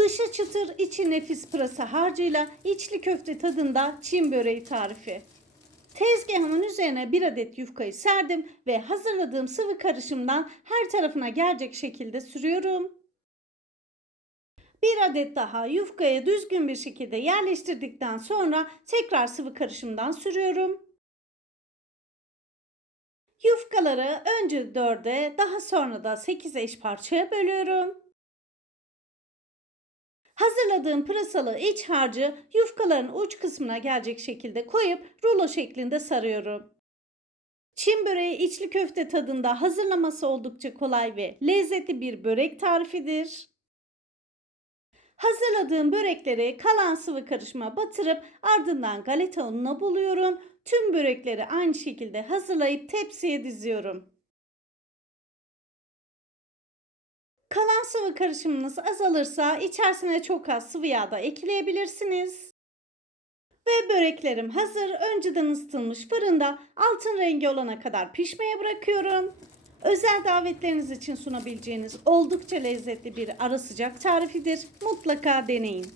Dışı çıtır, içi nefis pırasa harcıyla içli köfte tadında Çin böreği tarifi. Tezgahımın üzerine bir adet yufkayı serdim ve hazırladığım sıvı karışımdan her tarafına gelecek şekilde sürüyorum. Bir adet daha yufkaya düzgün bir şekilde yerleştirdikten sonra tekrar sıvı karışımdan sürüyorum. Yufkaları önce dörde daha sonra da 8 eş parçaya bölüyorum. Hazırladığım pırasalı iç harcı yufkaların uç kısmına gelecek şekilde koyup rulo şeklinde sarıyorum. Çin böreği içli köfte tadında hazırlaması oldukça kolay ve lezzetli bir börek tarifidir. Hazırladığım börekleri kalan sıvı karışıma batırıp ardından galeta ununa buluyorum. Tüm börekleri aynı şekilde hazırlayıp tepsiye diziyorum. Kalan sıvı karışımınız azalırsa içerisine çok az sıvı yağ da ekleyebilirsiniz. Ve böreklerim hazır. Önceden ısıtılmış fırında altın rengi olana kadar pişmeye bırakıyorum. Özel davetleriniz için sunabileceğiniz oldukça lezzetli bir ara sıcak tarifidir. Mutlaka deneyin.